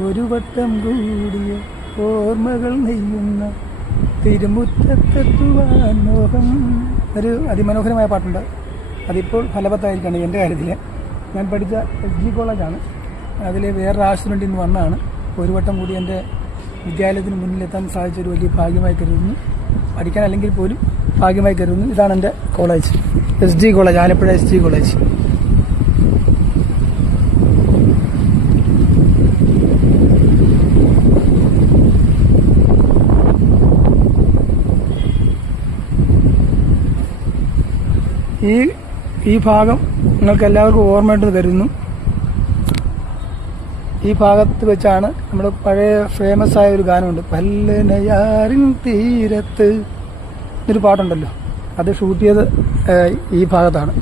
ഒരു വട്ടം കൂടിയ ഓർമ്മകൾ നെയ്യുന്ന തിരുമുറ്റത്തെത്തുവാൻ മോഹം. ഒരു അതിമനോഹരമായ പാട്ടുണ്ട്. അതിപ്പോൾ ഫലവത്തായിരിക്കുകയാണ് എൻ്റെ കാര്യത്തിൽ. ഞാൻ പഠിച്ച SG കോളേജാണ്. അതിൽ വേറൊരു ആവശ്യത്തിന് വേണ്ടി ഇന്ന് വന്നതാണ്. ഒരു വട്ടം കൂടി എൻ്റെ വിദ്യാലയത്തിന് മുന്നിലെത്താൻ സാധിച്ചൊരു വലിയ ഭാഗ്യമായി കരുതുന്നു. പഠിക്കാനല്ലെങ്കിൽ പോലും ഭാഗ്യമായി കരുതുന്നു. ഇതാണ് എൻ്റെ college, SG college, Alappuzha SG college. ഈ ഭാഗം നിങ്ങൾക്ക് എല്ലാവർക്കും ഓർമ്മയുണ്ടെന്ന് കരുതുന്നു. ഈ ഭാഗത്ത് വെച്ചാണ് നമ്മുടെ പഴയ ഫേമസ് ആയ ഒരു ഗാനമുണ്ട്, പല്ലനയാറിൻ തീരത്ത് എന്നൊരു പാട്ടുണ്ടല്ലോ. അത് ഷൂട്ട് ചെയ്ത് ഈ ഭാഗത്താണ്.